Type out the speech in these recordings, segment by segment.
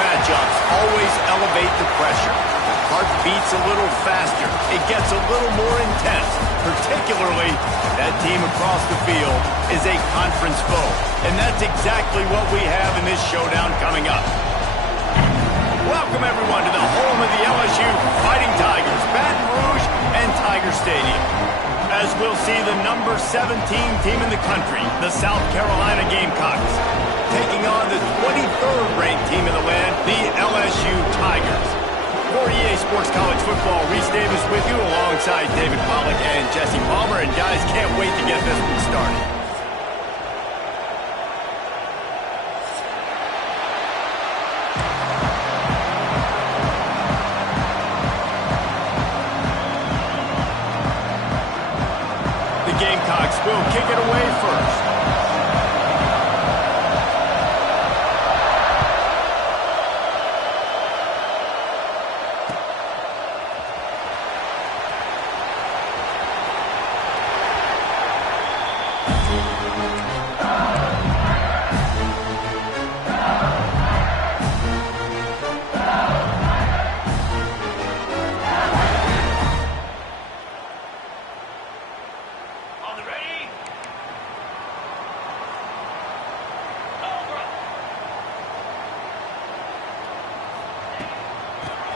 matchups always elevate the pressure. The heart beats a little faster. It gets a little more intense, particularly if that team across the field is a conference foe. And that's exactly what we have in this showdown coming up. Welcome, everyone, to the home of the LSU Fighting Tigers, Baton Rouge and Tiger Stadium. As we'll see the number 17 team in the country, the South Carolina Gamecocks, taking on the 23rd ranked team in the land, the LSU Tigers. For EA Sports College Football, Reese Davis with you alongside David Pollack and Jesse Palmer. And guys, can't wait to get this one started. The Gamecocks will kick it away first.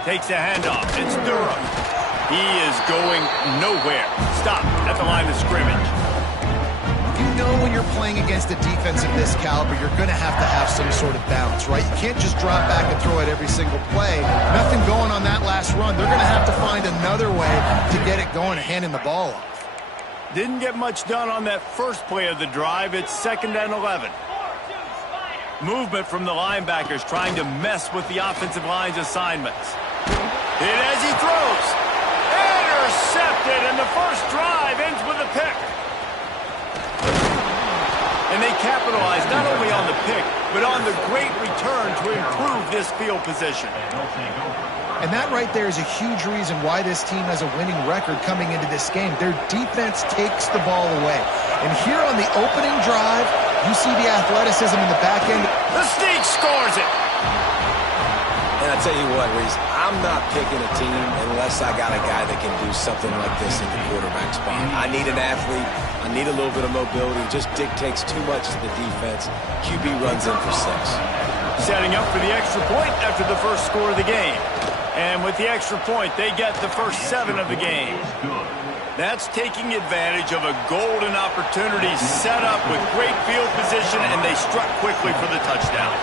Takes a handoff. It's Durham. He is going nowhere. Stop at the line of scrimmage. You know when you're playing against a defense of this caliber, you're going to have some sort of balance, right? You can't just drop back and throw it every single play. Nothing going on that last run. They're going to have to find another way to get it going and handing the ball off. Didn't get much done on that first play of the drive. It's 2nd and 11. Movement from the linebackers trying to mess with the offensive line's assignments. Hit as he throws. Intercepted, and the first drive ends with a pick. And they capitalize not only on the pick, but on the great return to improve this field position. And that right there is a huge reason why this team has a winning record coming into this game. Their defense takes the ball away. And here on the opening drive, you see the athleticism in the back end. The sneak scores it. And I tell you what, Reese, I'm not picking a team unless I got a guy that can do something like this in the quarterback spot. I need an athlete. I need a little bit of mobility. Just dictates too much to the defense. QB runs in for 6. Setting up for the extra point after the first score of the game. And with the extra point, they get the first 7 of the game. That's taking advantage of a golden opportunity set up with great field position, and they struck quickly for the touchdown.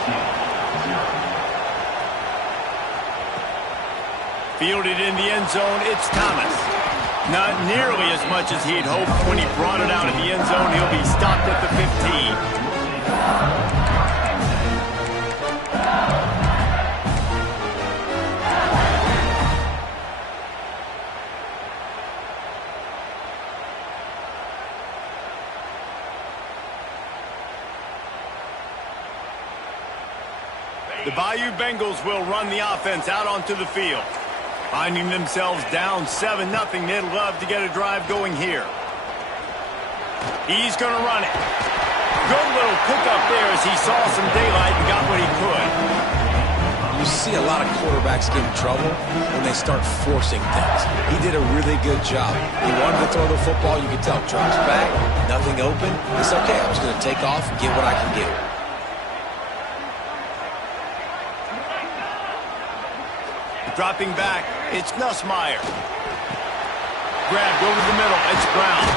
Fielded in the end zone, it's Thomas. Not nearly as much as he'd hoped when he brought it out of the end zone. He'll be stopped at the 15. The Bayou Bengals will run the offense out onto the field. Finding themselves down 7-0, they'd love to get a drive going here. He's going to run it. Good little pickup there as he saw some daylight and got what he could. You see a lot of quarterbacks get in trouble when they start forcing things. He did a really good job. He wanted to throw the football. You could tell. Drops back, nothing open. It's okay. I'm just going to take off and get what I can get. Dropping back, it's Nussmeier. Grabbed over the middle, it's Brown.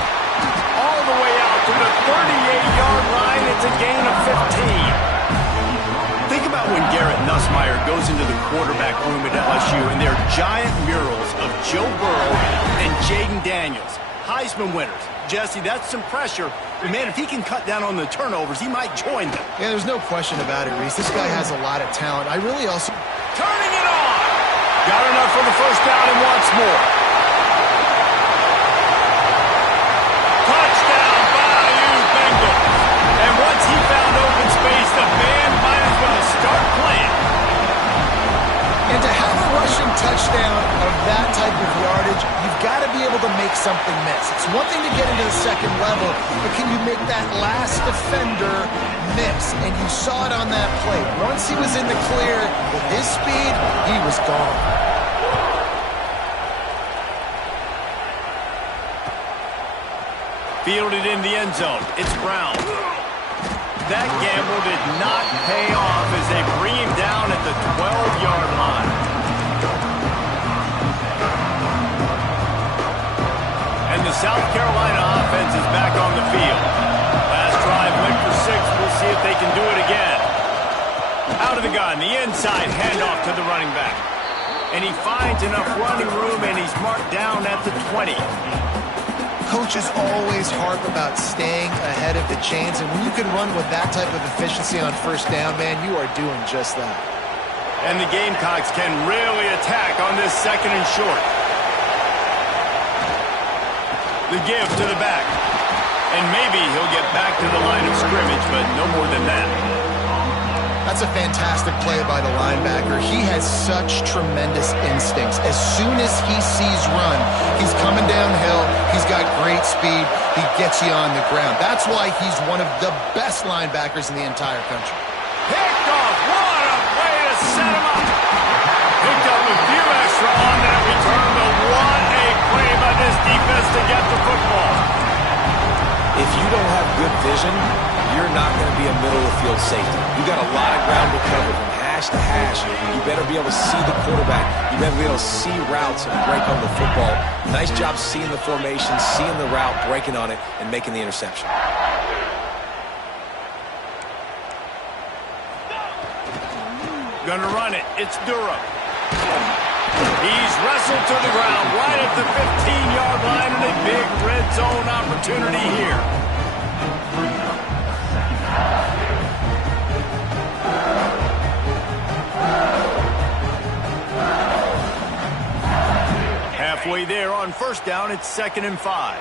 All the way out to the 38-yard line, it's a gain of 15. Think about when Garrett Nussmeier goes into the quarterback room at LSU and there are giant murals of Joe Burrow and Jaden Daniels, Heisman winners. Jesse, that's some pressure. But man, if he can cut down on the turnovers, he might join them. Yeah, there's no question about it, Reese. This guy has a lot of talent. I really also... Turning it on! Got enough for the first down and wants more. Touchdown, Bayou Bengals. And once he found open space, the band might as well start playing. And to have a rushing touchdown of that type of yardage, you've got to be able to make something miss. It's one thing to get into the second level, but can you make that last defender miss? And you saw it on that play. Once he was in the clear with his speed, he was gone. Fielded in the end zone. It's Brown. That gamble did not pay off as they bring him down at the 12-yard line. And the South Carolina offense is back on the field. Last drive went for 6. We'll see if they can do it again. Out of the gun, the inside handoff to the running back. And he finds enough running room, and he's marked down at the 20. Coaches always harp about staying ahead of the chains, and when you can run with that type of efficiency on first down, man, you are doing just that. And the Gamecocks can really attack on this second and short. The give to the back. And maybe he'll get back to the line of scrimmage, but no more than that. That's a fantastic play by the linebacker. He has such tremendous instincts. As soon as he sees run, he's coming downhill. He's got great speed. He gets you on the ground. That's why he's one of the best linebackers in the entire country. Picked off. What a way to set him up. Picked up a few extra on that return, but what a play by this defense to get the football. If you don't have good vision, you're not going to be a middle-of-the-field safety. You got a lot of ground to cover from hash to hash. You better be able to see the quarterback. You better be able to see routes and break on the football. Nice job seeing the formation, seeing the route, breaking on it, and making the interception. Gonna run it. It's Durham. He's wrestled to the ground right at the 15-yard line, and a big red zone opportunity here. Halfway there on first down, it's 2nd and 5.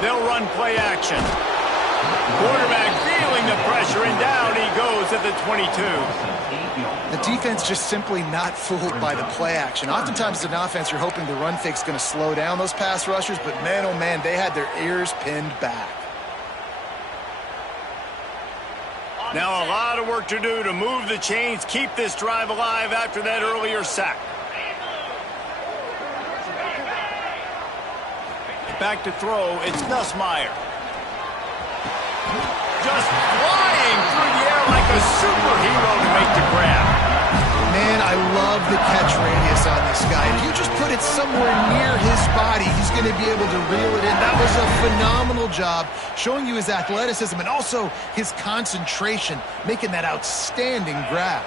They'll run play action. Quarterback feeling the pressure, and down he goes at the 22. The defense just simply not fooled by the play action. Oftentimes as an offense, you're hoping the run fake's going to slow down those pass rushers, but man, oh man, they had their ears pinned back. Now a lot of work to do to move the chains, keep this drive alive after that earlier sack. Back to throw, it's Nussmeier. Just flying through the air like a superhero to make the grab. Man, I love the catch radius on this guy. If you just put it somewhere near his body, he's going to be able to reel it in. That was a phenomenal job, showing you his athleticism and also his concentration, making that outstanding grab.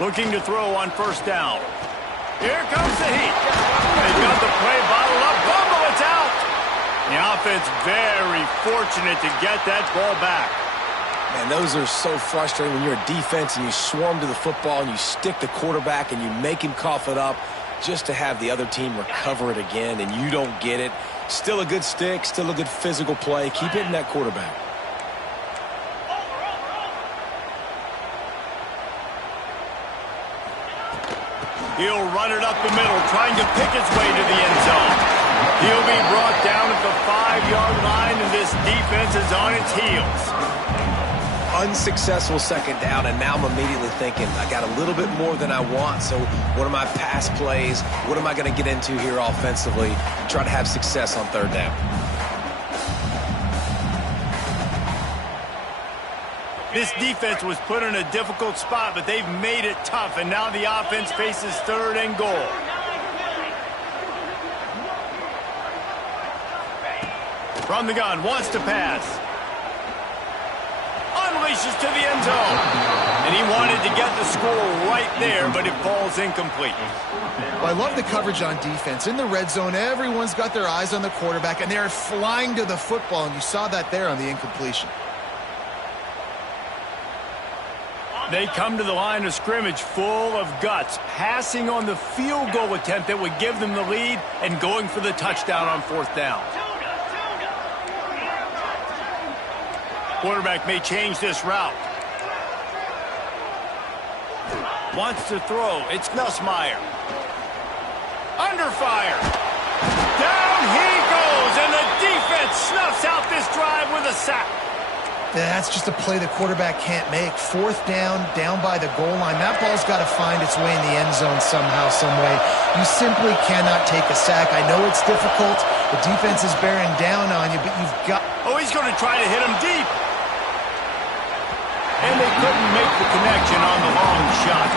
Looking to throw on first down. Here comes the heat. They got the play bottled up. Fumble, it's out. The offense very fortunate to get that ball back. Man, those are so frustrating when you're a defense and you swarm to the football and you stick the quarterback and you make him cough it up just to have the other team recover it again and you don't get it. Still a good stick, still a good physical play. Keep hitting that quarterback. He'll run it up the middle, trying to pick his way to the end zone. He'll be brought down at the 5-yard line, and this defense is on its heels. Unsuccessful second down, and now I'm immediately thinking, I got a little bit more than I want, so what are my pass plays? What am I going to get into here offensively to try to have success on third down? This defense was put in a difficult spot, but they've made it tough, and now the offense faces 3rd and goal. From the gun, wants to pass. Unleashes to the end zone. And he wanted to get the score right there, but it falls incomplete. Well, I love the coverage on defense. In the red zone, everyone's got their eyes on the quarterback, and they're flying to the football, and you saw that there on the incompletion. They come to the line of scrimmage full of guts, passing on the field goal attempt that would give them the lead and going for the touchdown on 4th down. Quarterback may change this route. Wants to throw. It's Nussmeier. Under fire. Down he goes, and the defense snuffs out this drive with a sack. Yeah, that's just a play the quarterback can't make. Fourth down by the goal line. That ball's got to find its way in the end zone somehow, some way. You simply cannot take a sack. I know it's difficult. The defense is bearing down on you, but you've got... Oh, he's going to try to hit him deep. And they couldn't make the connection on the long shot.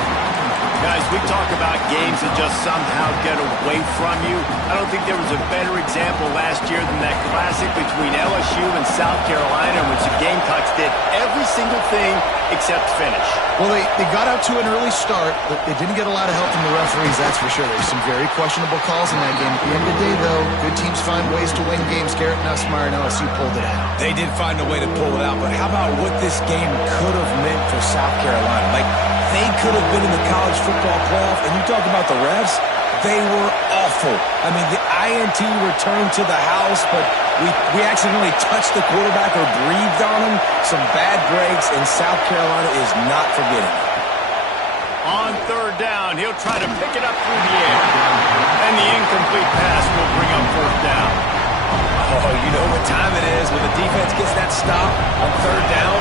Guys, we talk about games that just somehow get away from you. I don't think there was a better example last year than that classic between LSU and South Carolina, in which the Gamecocks did every single thing except finish. Well, they got out to an early start, but they didn't get a lot of help from the referees, that's for sure. There's some very questionable calls in that game. At the end of the day, though, good teams find ways to win games. Garrett Nussmeier and LSU pulled it out. They did find a way to pull it out, but how about what this game could have meant for South Carolina? Like, they could have been in the college football playoff, and you talk about the refs, they were awful. I mean, the INT returned to the house, but we accidentally touched the quarterback or breathed on him. Some bad breaks, and South Carolina is not forgetting. On third down, he'll try to pick it up through the air. And the incomplete pass will bring up fourth down. Oh, you know what time it is when the defense gets that stop on third down.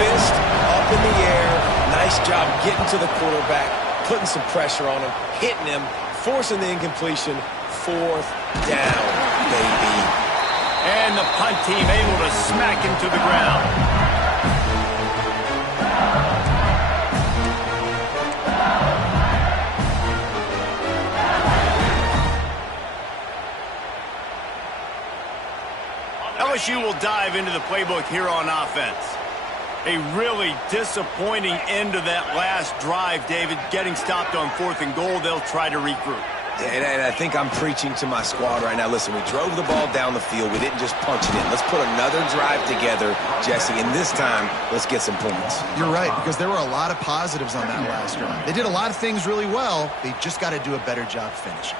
Fist up in the air. Nice job getting to the quarterback, putting some pressure on him, hitting him, forcing the incompletion. Fourth down, baby. And the punt team able to smack him to the ground. LSU will dive into the playbook here on offense. A really disappointing end to that last drive, David. Getting stopped on 4th and goal, they'll try to regroup. And I think I'm preaching to my squad right now. Listen, we drove the ball down the field. We didn't just punch it in. Let's put another drive together, Jesse, and this time, let's get some points. You're right, because there were a lot of positives on that last drive. They did a lot of things really well. They just got to do a better job finishing.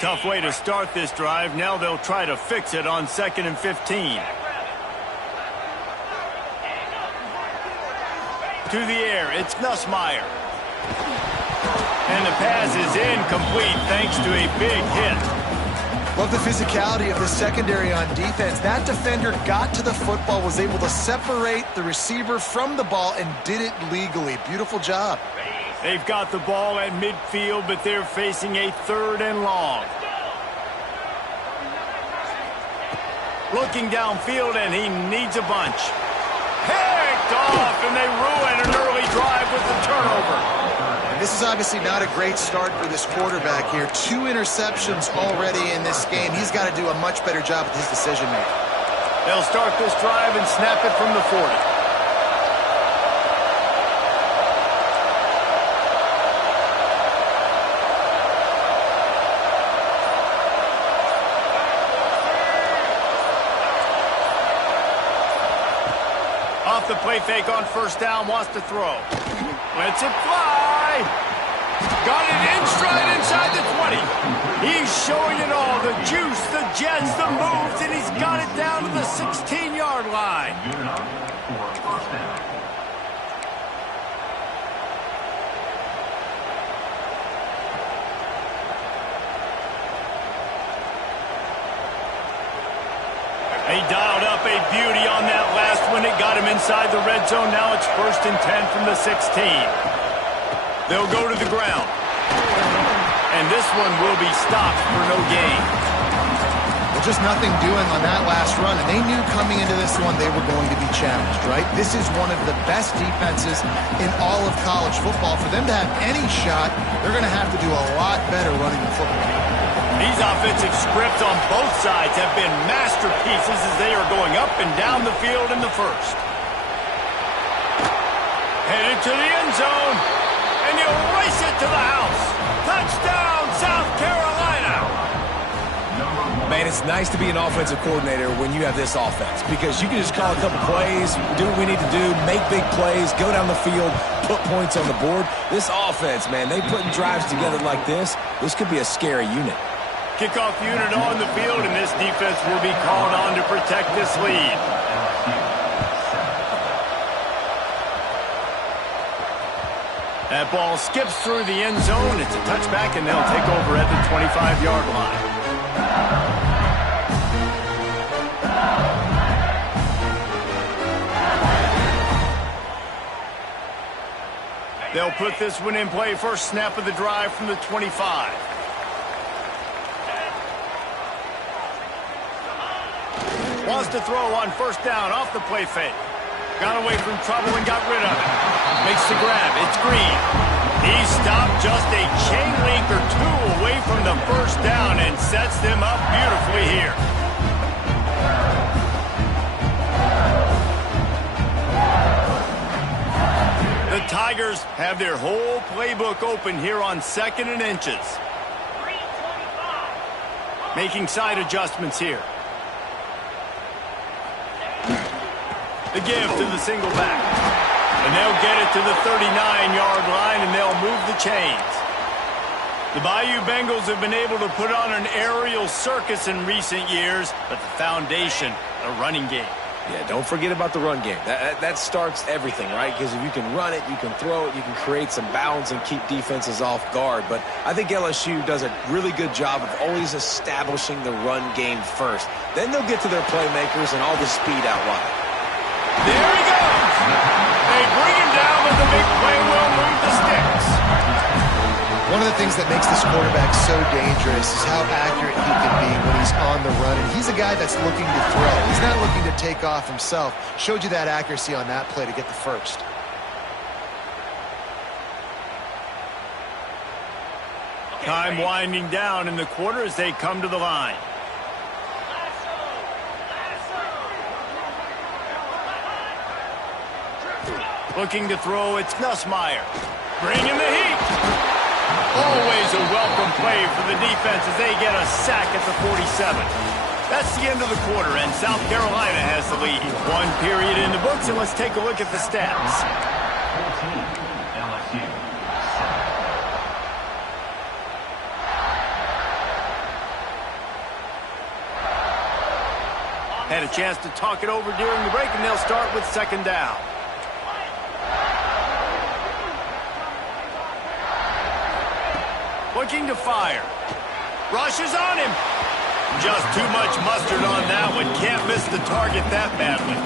Tough way to start this drive. Now they'll try to fix it on 2nd and 15. To the air, it's Nussmeier. And the pass is incomplete thanks to a big hit. Love the physicality of the secondary on defense. That defender got to the football, was able to separate the receiver from the ball, and did it legally. Beautiful job. They've got the ball at midfield, but they're facing a 3rd and long. Looking downfield, and he needs a bunch. Picked off, and they ruin an early drive with the turnover. And this is obviously not a great start for this quarterback here. 2 interceptions already in this game. He's got to do a much better job with his decision-making. They'll start this drive and snap it from the 40. Off the play fake on 1st down, wants to throw. Lets it fly. Got it in stride inside the 20. He's showing it all, the juice, the jets, the moves, and he's got it down to the 16-yard line. He dialed up a beauty on that last one. It got him inside the red zone. Now it's 1st and 10 from the 16. They'll go to the ground. And this one will be stopped for no gain. Well, just nothing doing on that last run. And they knew coming into this one they were going to be challenged, right? This is one of the best defenses in all of college football. For them to have any shot, they're going to have to do a lot better running the football. These offensive scripts on both sides have been masterpieces as they are going up and down the field in the 1st. Headed to the end zone, and he'll race it to the house. Touchdown, South Carolina! Man, it's nice to be an offensive coordinator when you have this offense, because you can just call a couple plays, do what we need to do, make big plays, go down the field, put points on the board. This offense, man, they putting drives together like this. This could be a scary unit. Kickoff unit on the field, and this defense will be called on to protect this lead. That ball skips through the end zone. It's a touchback, and they'll take over at the 25-yard line. They'll put this one in play. First snap of the drive from the 25. Wants to throw on first down off the play fake. Got away from trouble and got rid of it. Makes the grab. It's Green. He stopped just a chain link or two away from the first down and sets them up beautifully here. The Tigers have their whole playbook open here on 2nd and inches. Making side adjustments here. The give to the single back. And they'll get it to the 39-yard line, and they'll move the chains. The Bayou Bengals have been able to put on an aerial circus in recent years, but the foundation, the running game. Yeah, don't forget about the run game. That starts everything, right? Because if you can run it, you can throw it, you can create some bounds and keep defenses off guard. But I think LSU does a really good job of always establishing the run game first. Then they'll get to their playmakers and all the speed out wide. There he goes! They bring him down, but the big play will move the sticks. One of the things that makes this quarterback so dangerous is how accurate he can be when he's on the run. And he's a guy that's looking to throw. He's not looking to take off himself. Showed you that accuracy on that play to get the first. Time winding down in the quarter as they come to the line. Looking to throw, it's Nussmeier. Bringing the heat. Always a welcome play for the defense as they get a sack at the 47. That's the end of the quarter, and South Carolina has the lead. 1 period in the books, and let's take a look at the stats. Had a chance to talk it over during the break, and they'll start with 2nd down. Looking to fire. Rushes on him. Just too much mustard on that one. Can't miss the target that badly.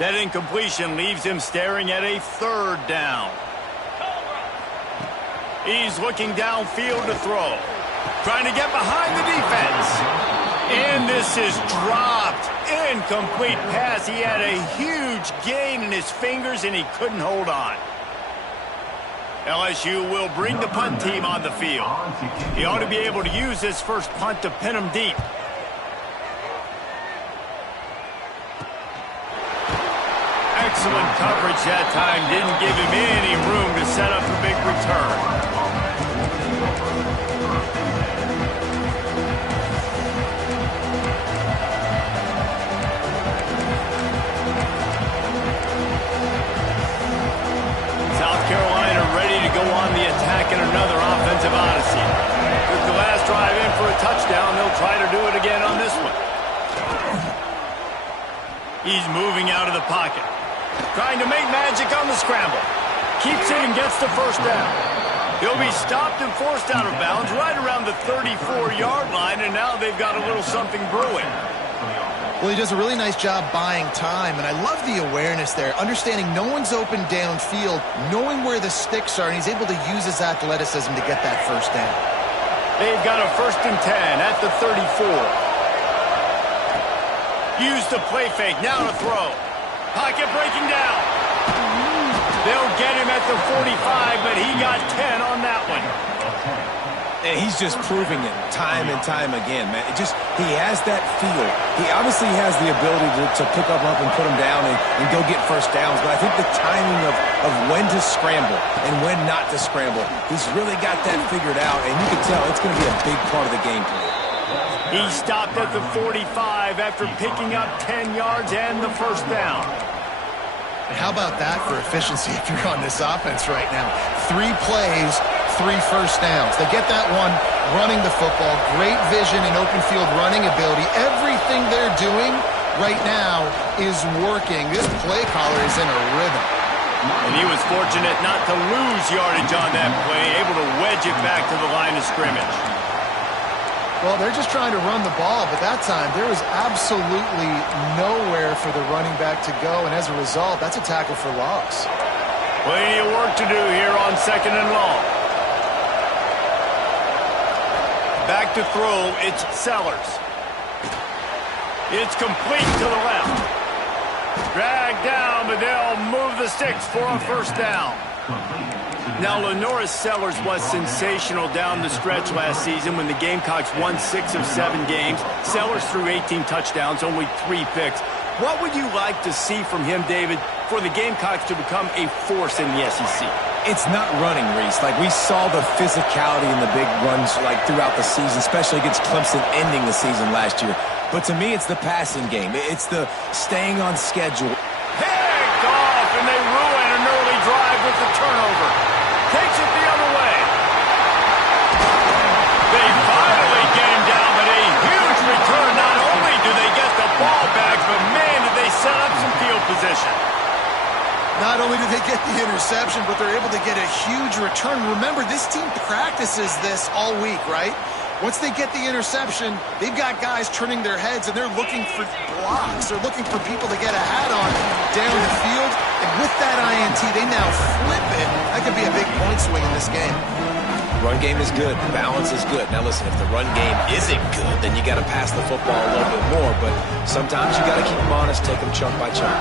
That incompletion leaves him staring at a 3rd down. He's looking downfield to throw. Trying to get behind the defense. And this is dropped. Incomplete pass. He had a huge gain in his fingers, and he couldn't hold on. LSU will bring the punt team on the field. He ought to be able to use this first punt to pin him deep. Excellent coverage that time. Didn't give him any room to set up a big return. On the attack in another offensive odyssey. Took the last drive in for a touchdown. They'll try to do it again on this one. He's moving out of the pocket. Trying to make magic on the scramble. Keeps it and gets the first down. He'll be stopped and forced out of bounds right around the 34-yard line, and now they've got a little something brewing. Well, he does a really nice job buying time, and I love the awareness there, understanding no one's open downfield, knowing where the sticks are, and he's able to use his athleticism to get that first down. They've got a 1st and 10 at the 34. Use the play fake, now to throw. Pocket breaking down. They'll get him at the 45, but he got 10 on that one. And he's just proving it time and time again, man. He has that feel. He obviously has the ability to pick up and put him down and go get first downs. But I think the timing of when to scramble and when not to scramble, he's really got that figured out. And you can tell it's going to be a big part of the game plan. He stopped at the 45 after picking up 10 yards and the first down. And how about that for efficiency if you're on this offense right now? 3 plays, 3 first downs. They get that one running the football. Great vision and open field running ability. Everything they're doing right now is working. This play caller is in a rhythm. And he was fortunate not to lose yardage on that play, able to wedge it back to the line of scrimmage. Well, they're just trying to run the ball, but that time there was absolutely nowhere for the running back to go, and as a result, that's a tackle for loss. Plenty of work to do here on 2nd and long. Back to throw, it's Sellers. It's complete to the left. Dragged down, but they'll move the sticks for a first down. Now, LaNorris Sellers was sensational down the stretch last season when the Gamecocks won 6 of 7 games. Sellers threw 18 touchdowns, only 3 picks. What would you like to see from him, David, for the Gamecocks to become a force in the SEC? It's not running, Reese. Like, we saw the physicality in the big runs like throughout the season, especially against Clemson ending the season last year. But to me, it's the passing game. It's the staying on schedule. Picked off, and they ruin an early drive with the turnover. Takes it the other way. They finally get him down, but a huge return. Not only do they get the ball back, but man, did they set up some field position. Not only do they get the interception, but they're able to get a huge return. Remember, this team practices this all week, right? Once they get the interception, they've got guys turning their heads, and they're looking for blocks. They're looking for people to get a hat on down the field. And with that INT, they now flip it. That could be a big point swing in this game. Run game is good. Balance is good. Now, listen, if the run game isn't good, then you got to pass the football a little bit more. But sometimes you got to keep them honest, take them chunk by chunk.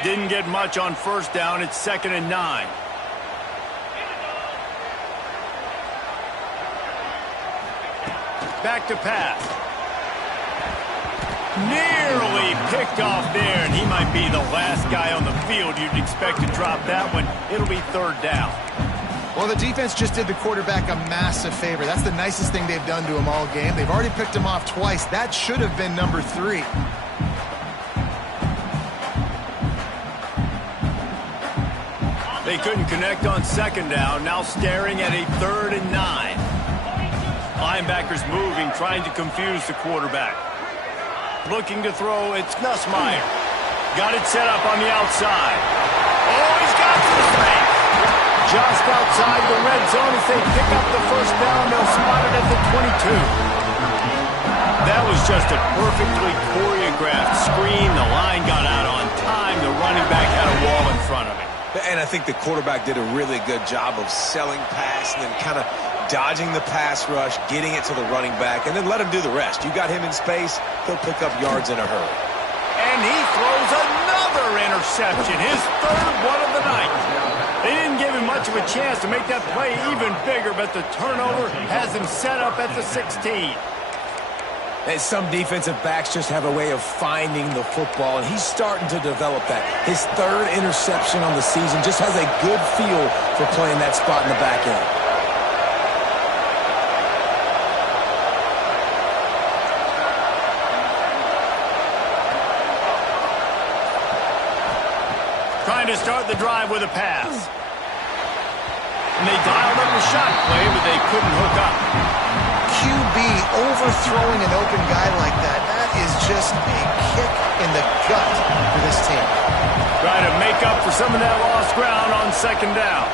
Didn't get much on first down. It's 2nd and 9. Back to pass. Nearly picked off there, and he might be the last guy on the field you'd expect to drop that one. It'll be 3rd down. Well, the defense just did the quarterback a massive favor. That's the nicest thing they've done to him all game. They've already picked him off twice. That should have been number 3. They couldn't connect on 2nd down. Now staring at a 3rd and 9. Linebackers moving, trying to confuse the quarterback. Looking to throw, it's Nussmeier. Got it set up on the outside. Oh, he's got some space. Just outside the red zone as they pick up the first down. They'll spot it at the 22. That was just a perfectly choreographed screen. The line got out on time. The running back had a wall in front of him. And I think the quarterback did a really good job of selling pass and then kind of dodging the pass rush, getting it to the running back, and then let him do the rest. You got him in space, he'll pick up yards in a hurry. And he throws another interception, his 3rd one of the night. They didn't give him much of a chance to make that play even bigger, but the turnover has him set up at the 16. And some defensive backs just have a way of finding the football, and he's starting to develop that. His 3rd interception on the season just has a good feel for playing that spot in the back end. Trying to start the drive with a pass. And they dialed up the shot play, but they couldn't hook up. QB overthrowing an open guy like that, that is just a kick in the gut for this team. Trying to make up for some of that lost ground on 2nd down.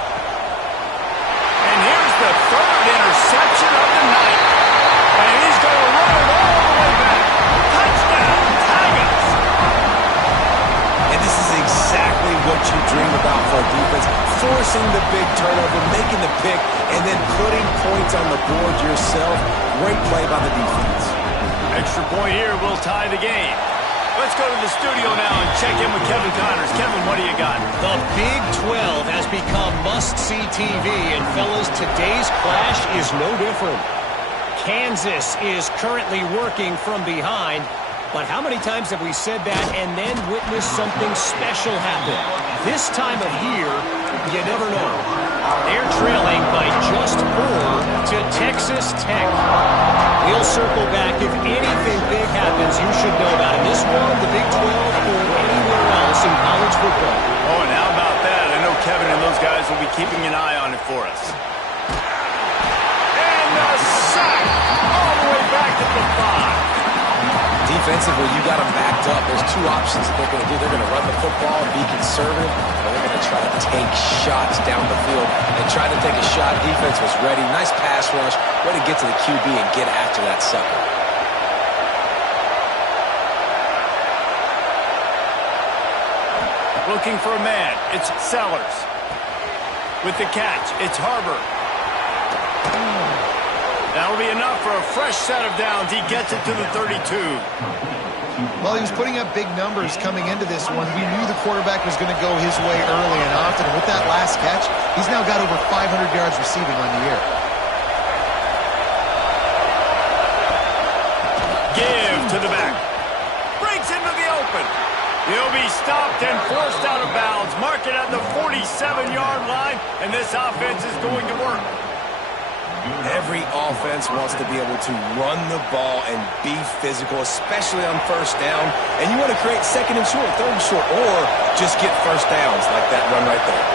And here's the 3rd interception of the night. And he's going to run it all the way back. Touchdown, Tigers! And this is exactly what you dream about for a defense. Forcing the big turnover, making the pick, and then putting points on the board yourself. Great play by the defense. Extra point here will tie the game. Let's go to the studio now and check in with Kevin Connors. Kevin, what do you got? The Big 12 has become must-see TV, and fellas, today's clash is no different. Kansas is currently working from behind, but how many times have we said that and then witnessed something special happen? This time of year, You never know. They're trailing by just 4 to Texas Tech. We'll circle back. If anything big happens, you should know about it. This one, the Big 12, or anywhere else in college football. Oh, and how about that? I know Kevin and those guys will be keeping an eye on it for us. And the sack all the way back to the 5. Defensively, you got them backed up. There's two options that they're going to do. They're going to run the football and be conservative, or they're going to try to take shots down the field. They tried to take a shot. Defense was ready. Nice pass rush. Way to get to the QB and get after that sucker. Looking for a man. It's Sellers. With the catch, it's Harbor. That'll be enough for a fresh set of downs. He gets it to the 32. Well, he was putting up big numbers coming into this one. We knew the quarterback was going to go his way early and often. And with that last catch, he's now got over 500 yards receiving on the year. Give to the back. Breaks into the open. He'll be stopped and forced out of bounds. Mark it at the 47-yard line, and this offense is going to work. Every offense wants to be able to run the ball and be physical, especially on first down. And you want to create second and short, third and short, or just get first downs like that run right there.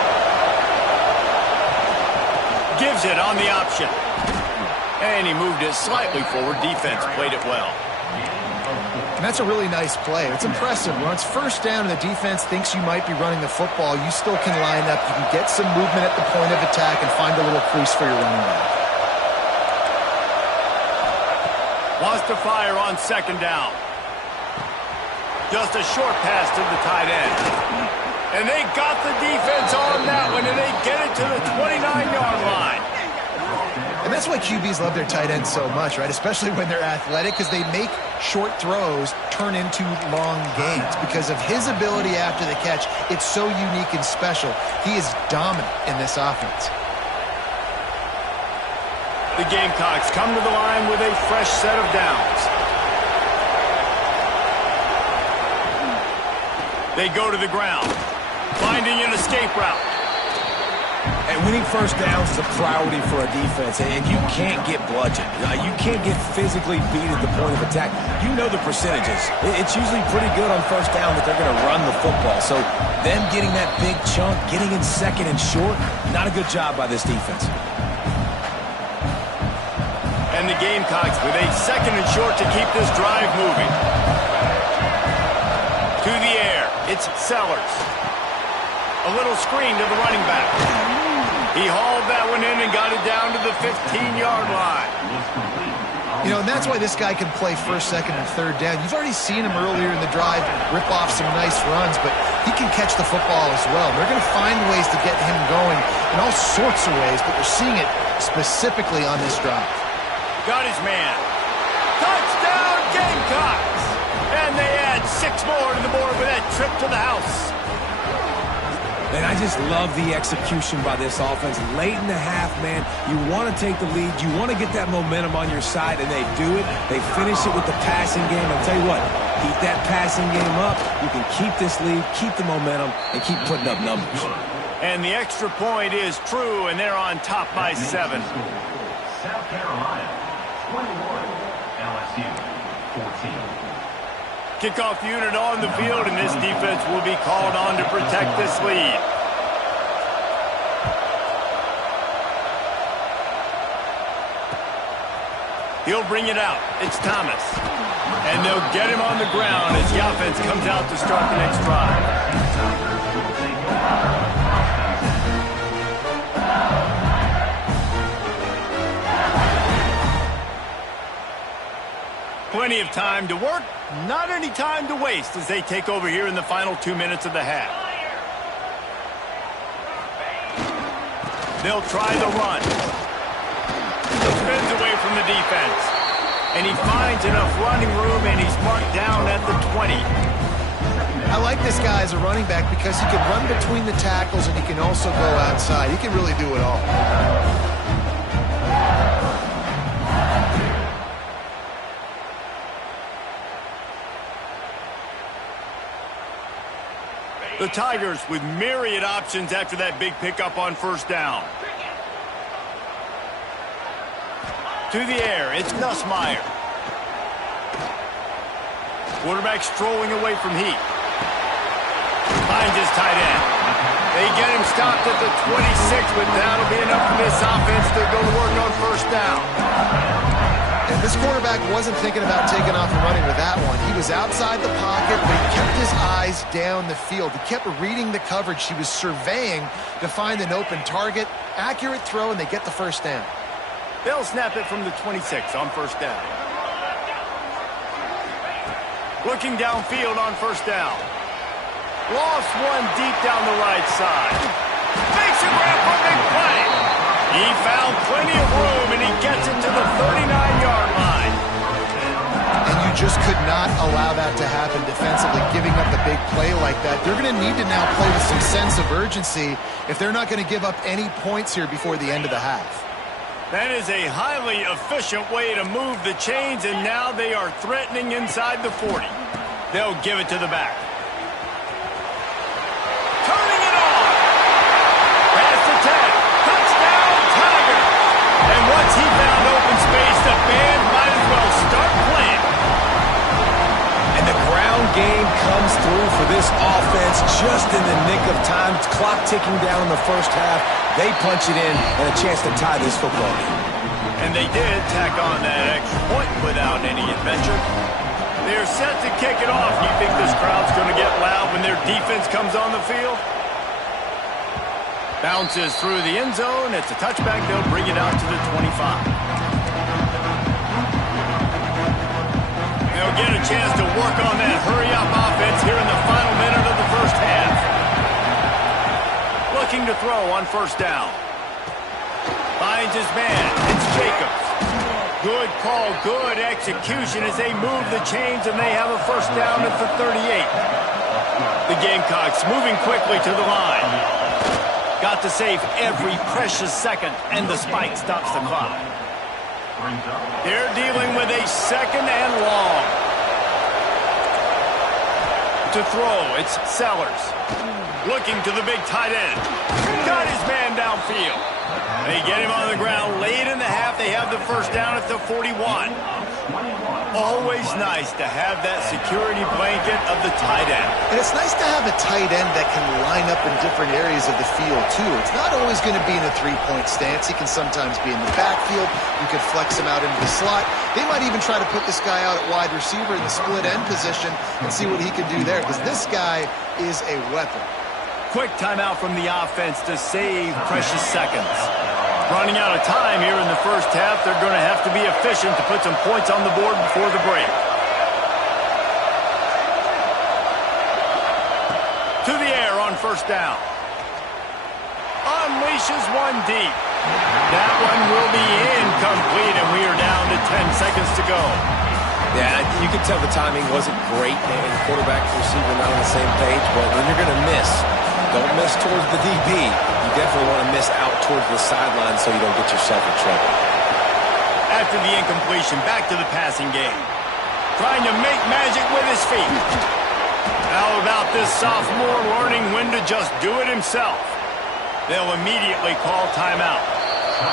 Gives it on the option. And he moved it slightly forward. Defense played it well. And that's a really nice play. It's impressive. When it's first down and the defense thinks you might be running the football, you still can line up. You can get some movement at the point of attack and find a little crease for your running back. Wants to fire on second down. Just a short pass to the tight end. And they got the defense on that one, and they get it to the 29-yard line. And that's why QBs love their tight ends so much, right? Especially when they're athletic, because they make short throws turn into long gains. Because of his ability after the catch, it's so unique and special. He is dominant in this offense. The Gamecocks come to the line with a fresh set of downs. They go to the ground, finding an escape route. And winning first downs is a priority for a defense, and you can't get bludgeoned. You can't get physically beat at the point of attack. You know the percentages. It's usually pretty good on first down that they're going to run the football. So them getting that big chunk, getting in second and short, not a good job by this defense. And the Gamecocks with a second and short to keep this drive moving. To the air, it's Sellers. A little screen to the running back. He hauled that one in and got it down to the 15-yard line. You know, and that's why this guy can play first, second, and third down. You've already seen him earlier in the drive rip off some nice runs, but he can catch the football as well. They're going to find ways to get him going in all sorts of ways, but we're seeing it specifically on this drive. Got his man. Touchdown, Gamecocks! And they add 6 more to the board with that trip to the house. And I just love the execution by this offense. Late in the half, man, you want to take the lead. You want to get that momentum on your side, and they do it. They finish it with the passing game. I'll tell you what, keep that passing game up. You can keep this lead, keep the momentum, and keep putting up numbers. And the extra point is true, and they're on top by 7. South Carolina, 21, LSU, 14. Kickoff unit on the field, and this defense will be called on to protect this lead. He'll bring it out. It's Thomas. And they'll get him on the ground as the offense comes out to start the next drive. Plenty of time to work, not any time to waste as they take over here in the final 2 minutes of the half. They'll try the run. Spins away from the defense. And he finds enough running room, and he's marked down at the 20. I like this guy as a running back because he can run between the tackles and he can also go outside. He can really do it all. The Tigers with myriad options after that big pickup on first down. To the air, it's Nussmeier. Quarterback strolling away from heat. Finds his tight end. They get him stopped at the 26, but that'll be enough for this offense to go to work on first down. And this quarterback wasn't thinking about taking off and running with that one. He was outside the pocket, but he kept his eyes down the field. He kept reading the coverage. He was surveying to find an open target. Accurate throw, and they get the first down. They'll snap it from the 26 on first down. Looking downfield on first down. Lost one deep down the right side. Makes a grab for a big play. He found plenty of room, and he gets it to the 39-yard line. And you just could not allow that to happen defensively, giving up a big play like that. They're going to need to now play with some sense of urgency if they're not going to give up any points here before the end of the half. That is a highly efficient way to move the chains, and now they are threatening inside the 40. They'll give it to the back. Turning it on. Pass to 10. Touchdown, Tigers. And once he found open space, the band might as well start playing. And the ground game comes through for this offense just in the nick of time. Clock ticking down in the first half. They punch it in and a chance to tie this football game. And they did tack on that extra point without any adventure. They're set to kick it off. You think this crowd's going to get loud when their defense comes on the field? Bounces through the end zone. It's a touchback. They'll bring it out to the 25. They'll get a chance to work on that hurry-up offense here in the final minute of the first half. Looking to throw on first down. Finds his man. It's Jacobs. Good call, good execution as they move the chains, and they have a first down at the 38. The Gamecocks moving quickly to the line. Got to save every precious second, and the spike stops the clock. They're dealing with a second and long. To throw, it's Sellers. Looking to the big tight end. Got his man downfield. They get him on the ground late in the half. They have the first down at the 41. Always nice to have that security blanket of the tight end. And it's nice to have a tight end that can line up in different areas of the field, too. It's not always going to be in a three-point stance. He can sometimes be in the backfield. You could flex him out into the slot. They might even try to put this guy out at wide receiver in the split end position and see what he can do there, because this guy is a weapon. Quick timeout from the offense to save precious seconds. Running out of time here in the first half. They're going to have to be efficient to put some points on the board before the break. To the air on first down. Unleashes one deep. That one will be incomplete, and we are down to 10 seconds to go. Yeah, you could tell the timing wasn't great, and quarterback and receiver not on the same page, but when you're going to miss, don't miss towards the DB. You definitely want to miss out towards the sideline so you don't get yourself in trouble. After the incompletion, back to the passing game. Trying to make magic with his feet. How about this sophomore learning when to just do it himself? They'll immediately call timeout.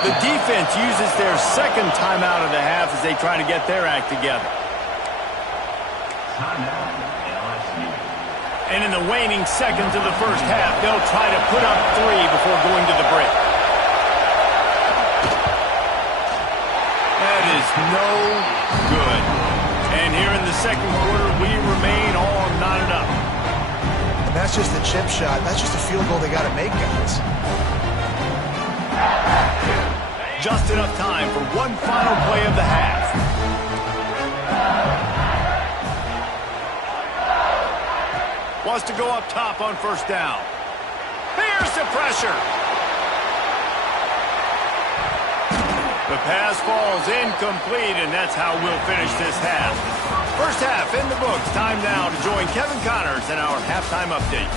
The defense uses their second timeout of the half as they try to get their act together. And in the waning seconds of the first half, they'll try to put up 3 before going to the break. That is no good. And here in the second quarter, we remain all not enough. And that's just a chip shot. That's just a field goal they got to make, guys. Just enough time for one final play of the half. Wants to go up top on first down. Here's the pressure. The pass falls incomplete, and that's how we'll finish this half. First half in the books. Time now to join Kevin Connors in our halftime update.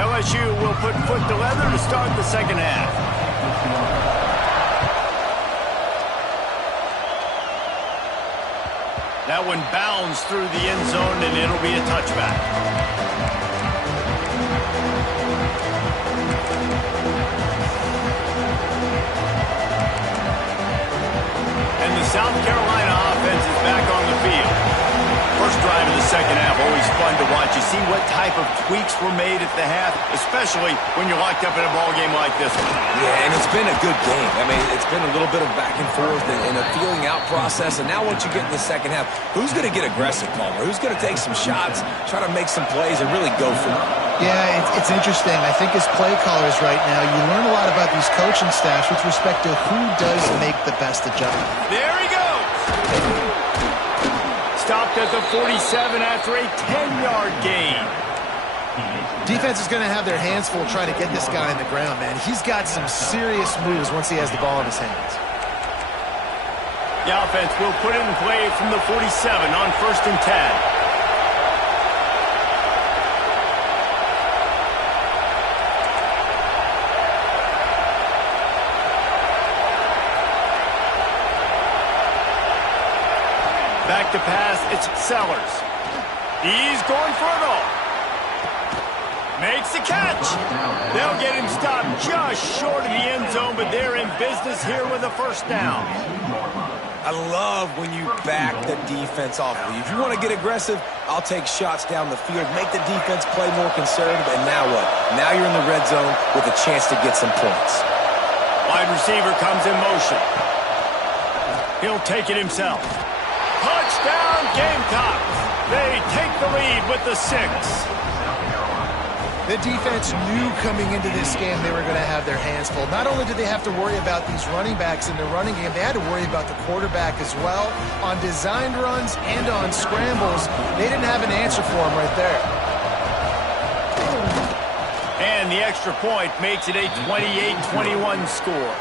LSU will put foot to leather to start the second half. That one bounds through the end zone, and it'll be a touchback. And the South Carolina offense is back on the field. First drive of the second half, always fun to watch. You see what type of tweaks were made at the half, especially when you're locked up in a ball game like this one. Yeah, and it's been a good game. I mean, it's been a little bit of back and forth and a feeling out process. And now once you get in the second half, who's going to get aggressive, Palmer? Who's going to take some shots, try to make some plays, and really go for it? Yeah, it's interesting. I think as play callers right now, you learn a lot about these coaching staffs with respect to who does make the best adjustment. There he goes! Stopped at the 47 after a 10-yard gain. Defense is going to have their hands full trying to get this guy on the ground, man. He's got some serious moves once he has the ball in his hands. The offense will put it in play from the 47 on 1st and 10. Back to pass, it's Sellers. He's going for it all. Makes the catch. They'll get him stopped just short of the end zone, but they're in business here with a first down. I love when you back the defense off of you. If you want to get aggressive, I'll take shots down the field, make the defense play more conservative, and now what? Now you're in the red zone with a chance to get some points. Wide receiver comes in motion. He'll take it himself. Touchdown, Gamecocks. They take the lead with the 6. The defense knew coming into this game they were going to have their hands full. Not only did they have to worry about these running backs in the running game, they had to worry about the quarterback as well. On designed runs and on scrambles, they didn't have an answer for him right there. And the extra point makes it a 28-21 score.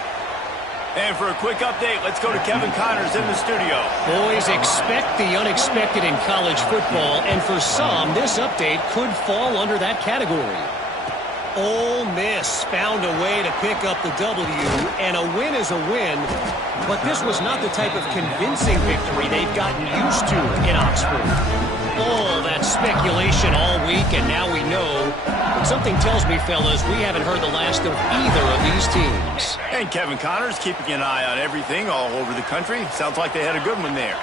And for a quick update, let's go to Kevin Connors in the studio. Boys, expect the unexpected in college football, and for some, this update could fall under that category. Ole Miss found a way to pick up the W, and a win is a win, but this was not the type of convincing victory they've gotten used to in Oxford. All that speculation all week, and now we know. But something tells me, fellas, we haven't heard the last of either of these teams. And Kevin Connors keeping an eye on everything all over the country. Sounds like they had a good one there.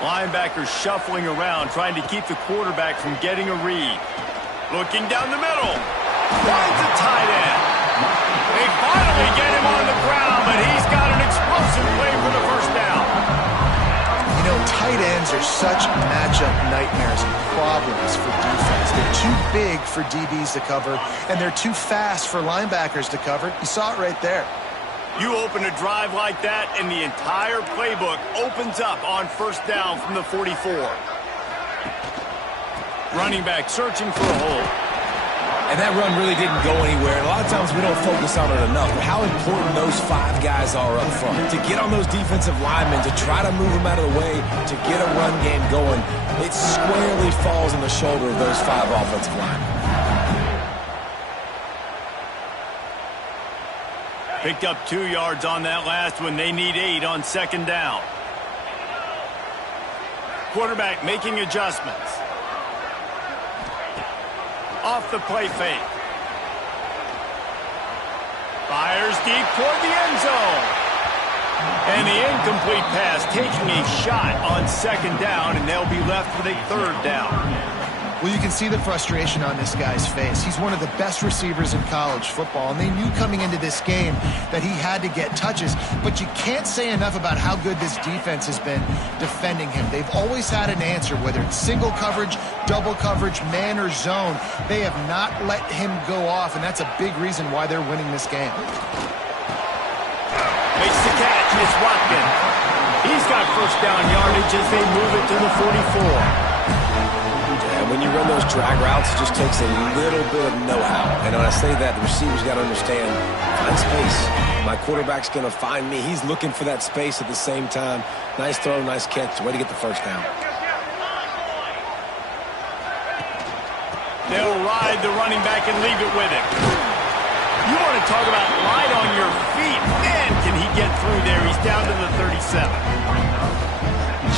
Linebackers shuffling around, trying to keep the quarterback from getting a read. Looking down the middle. Finds a tight end. They finally get him on the ground, but he's got an explosive play for the first down. You know, tight ends are such matchup nightmares and problems for defense. They're too big for DBs to cover, and they're too fast for linebackers to cover. You saw it right there. You open a drive like that, and the entire playbook opens up on first down from the 44. Running back searching for a hole. And that run really didn't go anywhere. A lot of times we don't focus on it enough, but how important those 5 guys are up front. To get on those defensive linemen, to try to move them out of the way, to get a run game going, it squarely falls on the shoulder of those 5 offensive linemen. Picked up 2 yards on that last one. They need 8 on second down. Quarterback making adjustments. Off the play fake. Fires deep toward the end zone. And the incomplete pass taking a shot on second down, and they'll be left with a third down. Well, you can see the frustration on this guy's face. He's one of the best receivers in college football, and they knew coming into this game that he had to get touches, but you can't say enough about how good this defense has been defending him. They've always had an answer, whether it's single coverage, double coverage, man or zone. They have not let him go off, and that's a big reason why they're winning this game. Makes the catch. It's Watkins. He's got first down yardage as they move it to the 44. And when you run those drag routes, it just takes a little bit of know-how. And when I say that, the receivers got to understand, find space. My quarterback's going to find me. He's looking for that space at the same time. Nice throw, nice catch. Way to get the first down. They'll ride the running back and leave it with him. You want to talk about light on your feet. Man, can he get through there. He's down to the 37.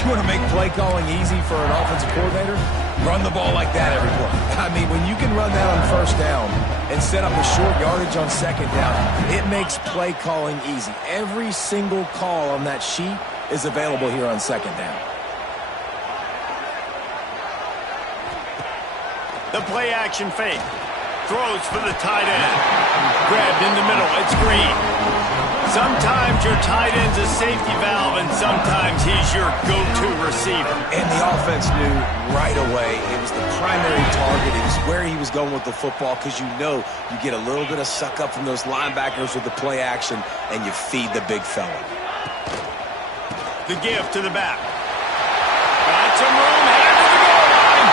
You want to make play calling easy for an offensive coordinator? Run the ball like that every play. I mean, when you can run that on first down and set up a short yardage on second down, it makes play calling easy. Every single call on that sheet is available here on second down. The play action fake. Throws for the tight end. Grabbed in the middle. It's Green. Sometimes your tight end's a safety valve, and sometimes he's your go-to receiver. And the offense knew right away it was the primary target. It was where he was going with the football, because you know you get a little bit of suck up from those linebackers with the play action, and you feed the big fella. The give to the back. Got some room, headed to the goal line.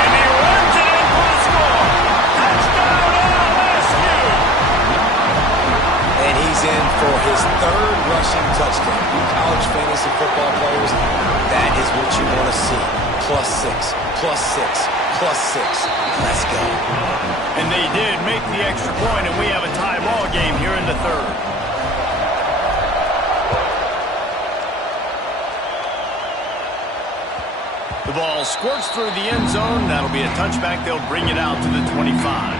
And he runs it in for the score. Touchdown, LSU! And he's in for his third rushing touchdown. You college fantasy football players, that is what you want to see. +6, +6, +6. Let's go. And they did make the extra point, and we have a tie ball game here in the third. The ball squirts through the end zone. That'll be a touchback. They'll bring it out to the 25.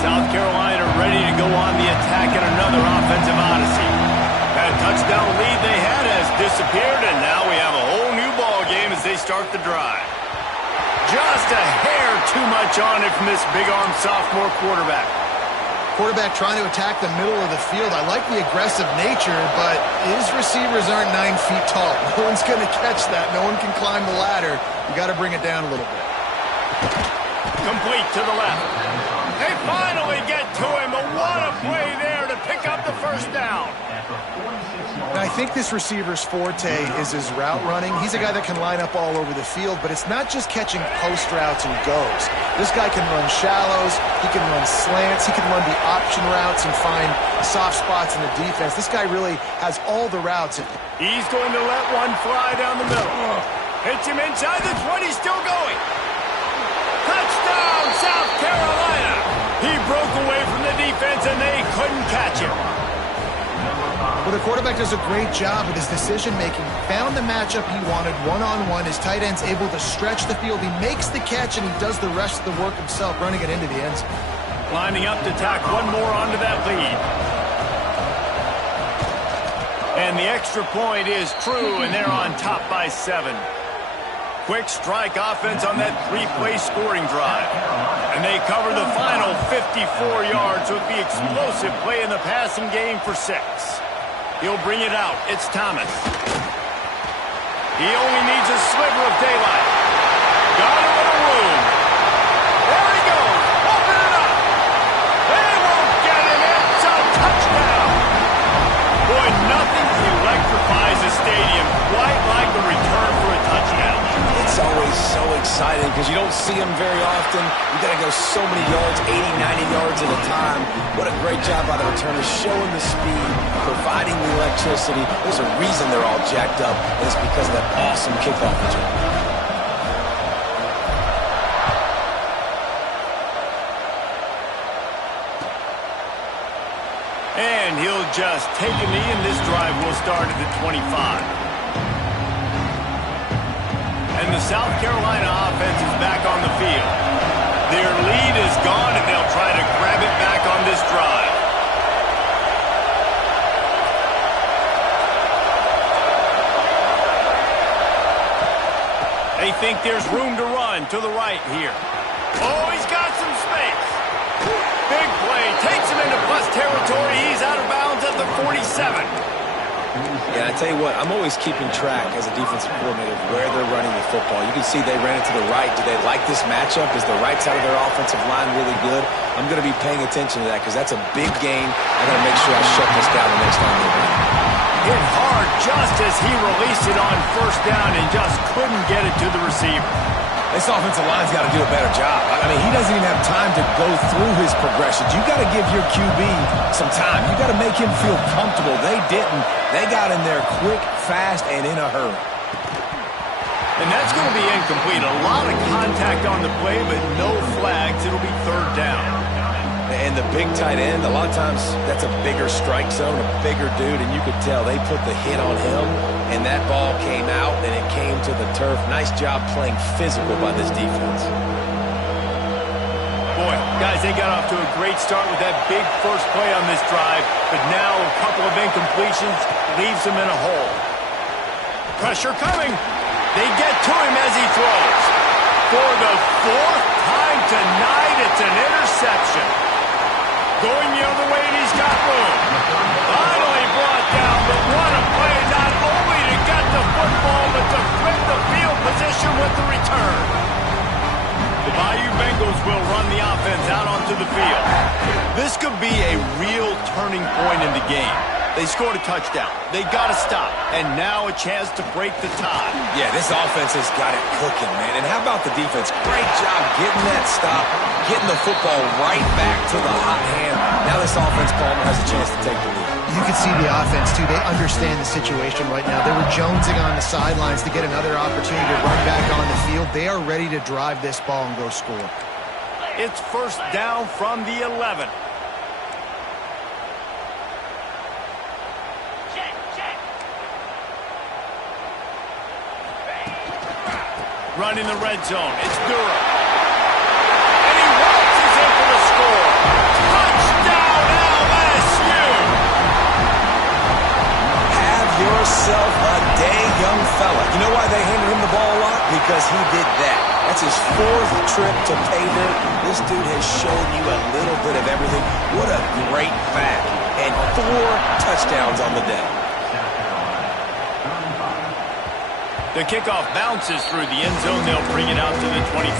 South Carolina ready to go on the attack in another offensive odyssey. That touchdown lead they had has disappeared, and now we have a whole new ball game as they start the drive. Just a hair too much on it from this big-arm sophomore quarterback. Quarterback trying to attack the middle of the field. I like the aggressive nature, but his receivers aren't 9 feet tall. No one's going to catch that. No one can climb the ladder. You got to bring it down a little bit. Complete to the left. They finally get to him, but what a play there to pick up the first down. And I think this receiver's forte is his route running. He's a guy that can line up all over the field, but it's not just catching post routes and goes. This guy can run shallows, he can run slants, he can run the option routes and find soft spots in the defense. This guy really has all the routes. He's going to let one fly down the middle. Hits him inside the 20, still going. Touchdown, South Carolina! He broke away from the defense and they couldn't catch him. Well, the quarterback does a great job with his decision-making. Found the matchup he wanted, one-on-one. His tight end's able to stretch the field. He makes the catch, and he does the rest of the work himself, running it into the end zone. Lining up to tack one more onto that lead. And the extra point is true, and they're on top by 7. Quick strike offense on that 3-play scoring drive. And they cover the final 54 yards with the explosive play in the passing game for 6. He'll bring it out. It's Thomas. He only needs a sliver of daylight. Got a little room. There he goes. Open it up. They won't get him. It's a touchdown. Boy, nothing electrifies a stadium quite like the return for a touchdown. It's always so exciting because you don't see them very often. You got to go so many yards, 80, 90 yards at a time. What a great job by the returners, showing the speed, providing the electricity. There's a reason they're all jacked up, and it's because of that awesome kickoff return. And he'll just take a knee, and this drive will start at the 25. And the South Carolina offense is back on the field. Their lead is gone, and they'll try to grab it back on this drive. They think there's room to run to the right here. Oh, he's got some space. Big play. Takes him into plus territory. He's out of bounds at the 47. Yeah, I tell you what, I'm always keeping track as a defensive coordinator of where they're running the football. You can see they ran it to the right. Do they like this matchup? Is the right side of their offensive line really good? I'm going to be paying attention to that because that's a big game. I got to make sure I shut this down the next time they run. Hit hard just as he released it on first down and just couldn't get it to the receiver. This offensive line's got to do a better job. I mean, he doesn't even have time to go through his progressions. You got to give your QB some time. You got to make him feel comfortable. They didn't. They got in there quick, fast, and in a hurry. And that's going to be incomplete. A lot of contact on the play, but no flags. It'll be third down. And the big tight end, a lot of times that's a bigger strike zone, a bigger dude, and you could tell they put the hit on him, and that ball came out, and it came to the turf. Nice job playing physical by this defense. Boy, guys, they got off to a great start with that big first play on this drive, but now a couple of incompletions leaves them in a hole. Pressure coming. They get to him as he throws. For the fourth time tonight, it's an interception. Going the other way, and he's got room. Finally brought down, but what a play, not only to get the football, but to flip the field position with the return. The Bayou Bengals will run the offense out onto the field. This could be a real turning point in the game. They scored a touchdown. They got to stop. And now a chance to break the tie. Yeah, this offense has got it cooking, man. And how about the defense? Great job getting that stop, getting the football right back to the hot hand. Now this offense, Palmer, has a chance to take the lead. You can see the offense, too. They understand the situation right now. They were jonesing on the sidelines to get another opportunity to run back on the field. They are ready to drive this ball and go score. It's first down from the 11. Running the red zone. It's Durham. And he waltzes in for the score. Touchdown, LSU! Have yourself a day, young fella. You know why they handed him the ball a lot? Because he did that. That's his fourth trip to pay dirt. This dude has shown you a little bit of everything. What a great back. And 4 touchdowns on the day. The kickoff bounces through the end zone. They'll bring it out to the 25.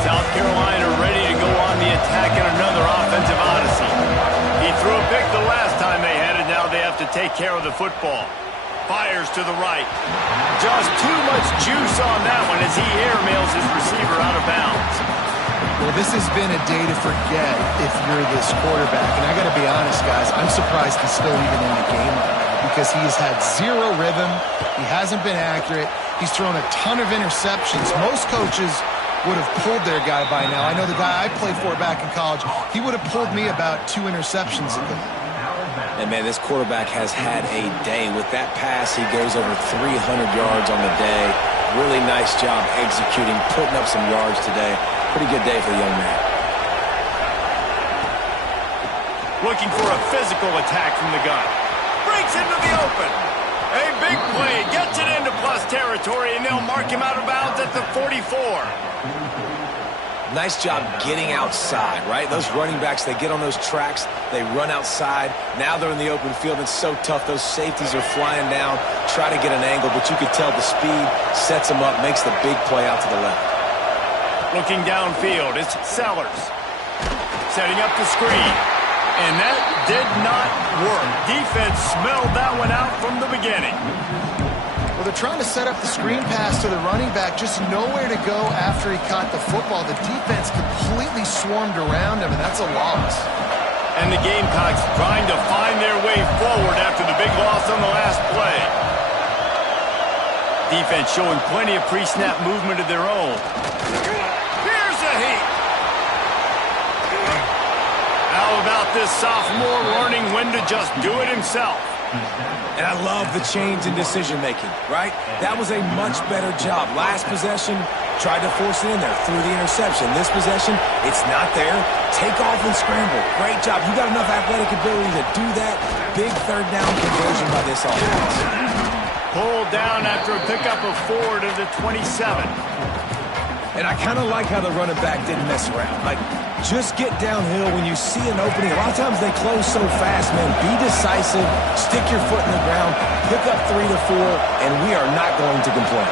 South Carolina ready to go on the attack in another offensive odyssey. He threw a pick the last time they had it. Now they have to take care of the football. Fires to the right. Just too much juice on that one as he airmails his receiver out of bounds. Well, this has been a day to forget if you're this quarterback. And I got to be honest, guys, I'm surprised he's still even in the game right now because he has had zero rhythm. He hasn't been accurate. He's thrown a ton of interceptions. Most coaches would have pulled their guy by now. I know the guy I played for back in college, he would have pulled me about 2 interceptions ago. And, man, this quarterback has had a day. With that pass, he goes over 300 yards on the day. Really nice job executing, putting up some yards today. Pretty good day for the young man. Looking for a physical attack from the gun. Breaks into the open. A big play. Gets it into plus territory, and they'll mark him out of bounds at the 44. Nice job getting outside, right? Those running backs, they get on those tracks, they run outside. Now they're in the open field. It's so tough. Those safeties are flying down, try to get an angle, but you could tell the speed sets them up, makes the big play out to the left. Looking downfield, it's Sellers. Setting up the screen. And that did not work. Defense smelled that one out from the beginning. Well, they're trying to set up the screen pass to the running back, just nowhere to go after he caught the football. The defense completely swarmed around him, and that's a loss. And the Gamecocks trying to find their way forward after the big loss on the last play. Defense showing plenty of pre-snap movement of their own. Here's a heat. How about this sophomore learning when to just do it himself? And I love the change in decision-making, right? That was a much better job. Last possession, tried to force it in there, threw the interception. This possession, it's not there. Take off and scramble. Great job. You got enough athletic ability to do that. Big third down conversion by this offense. Pulled down after a pickup of 4 to the 27. And I kind of like how the running back didn't mess around. Like, just get downhill when you see an opening. A lot of times they close so fast, man. Be decisive, stick your foot in the ground, pick up 3 to 4, and we are not going to complain.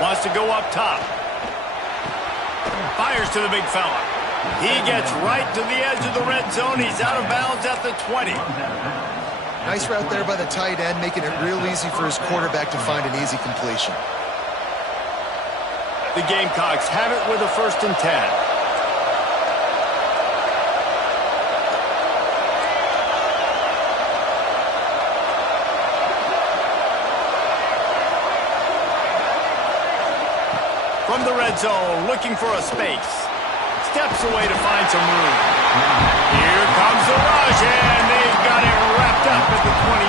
Wants to go up top. Fires to the big fella. He gets right to the edge of the red zone. He's out of bounds at the 20. Nice route there by the tight end, making it real easy for his quarterback to find an easy completion. The Gamecocks have it with a 1st and 10. From the red zone, looking for a space. Steps away to find some room. Here comes the rush, and they've got it wrapped up at the 28.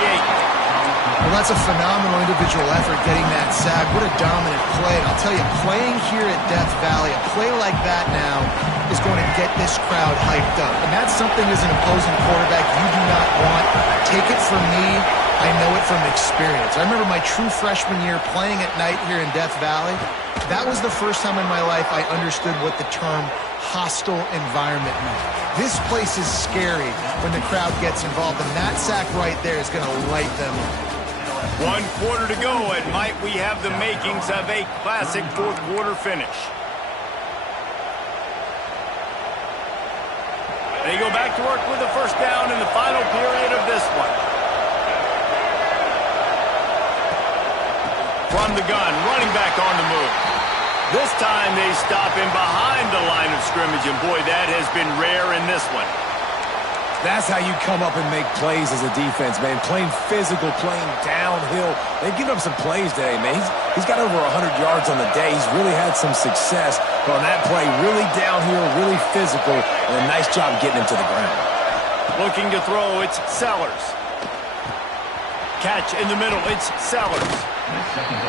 Well, that's a phenomenal individual effort getting that sack. What a dominant play. And I'll tell you, playing here at Death Valley, a play like that now is going to get this crowd hyped up. And that's something as an opposing quarterback you do not want. Take it from me. I know it from experience. I remember my true freshman year playing at night here in Death Valley. That was the first time in my life I understood what the term hostile environment meant. This place is scary when the crowd gets involved, and that sack right there is going to light them up. 1 quarter to go, and might we have the makings of a classic fourth quarter finish. They go back to work with the first down in the final period of this one. From the gun, running back on the move. This time they stop him behind the line of scrimmage, and boy, that has been rare in this one. That's how you come up and make plays as a defense, man. Playing physical, playing downhill. They've given up some plays today, man. He's got over 100 yards on the day. He's really had some success. But on that play, really downhill, really physical, and a nice job getting him to the ground. Looking to throw, it's Sellers. Catch in the middle, it's Sellers.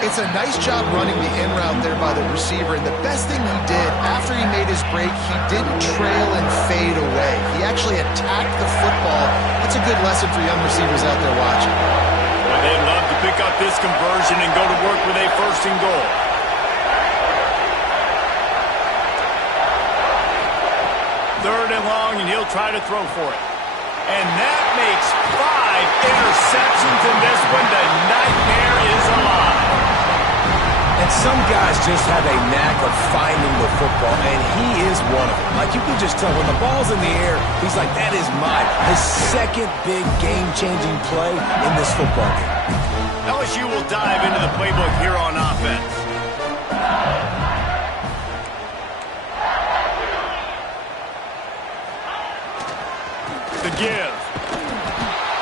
It's a nice job running the in route there by the receiver, and the best thing he did after he made his break, he didn't trail and fade away. He actually attacked the football. That's a good lesson for young receivers out there watching. Well, they'd love to pick up this conversion and go to work with a first and goal. Third and long, and he'll try to throw for it. And that makes 5 interceptions in this one. The nightmare is alive. And some guys just have a knack of finding the football, and he is one of them. Like, you can just tell when the ball's in the air, he's like, that is mine. His second big game-changing play in this football game. LSU will dive into the playbook here on offense. The give.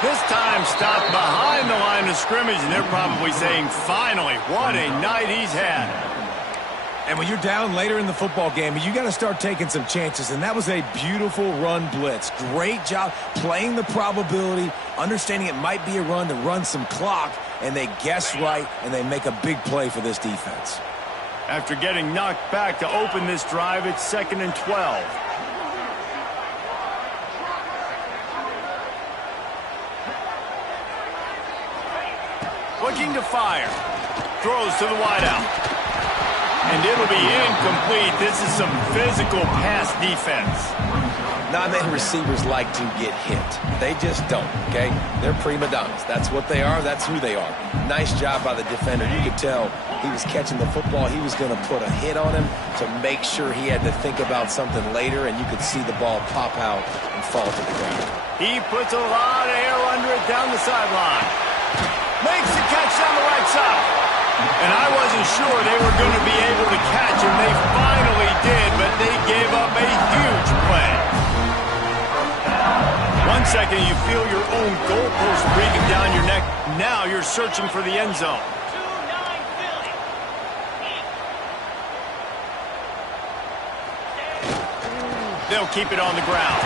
This time stopped behind the line of scrimmage, and they're probably saying, finally, what a night he's had. And when you're down later in the football game, you got to start taking some chances, and that was a beautiful run blitz. Great job playing the probability, understanding it might be a run to run some clock, and they guess right, and they make a big play for this defense. After getting knocked back to open this drive, it's 2nd and 12. Looking to fire. Throws to the wideout. And it'll be incomplete. This is some physical pass defense. Not many receivers like to get hit. They just don't, okay? They're prima donnas. That's what they are. That's who they are. Nice job by the defender. You could tell he was catching the football. He was going to put a hit on him to make sure he had to think about something later, and you could see the ball pop out and fall to the ground. He puts a lot of air under it down the sideline. Makes the catch down the right side. And I wasn't sure they were going to be able to catch him. They finally did, but they gave up a huge play. 1 second, you feel your own goalpost breathing down your neck. Now you're searching for the end zone. They'll keep it on the ground.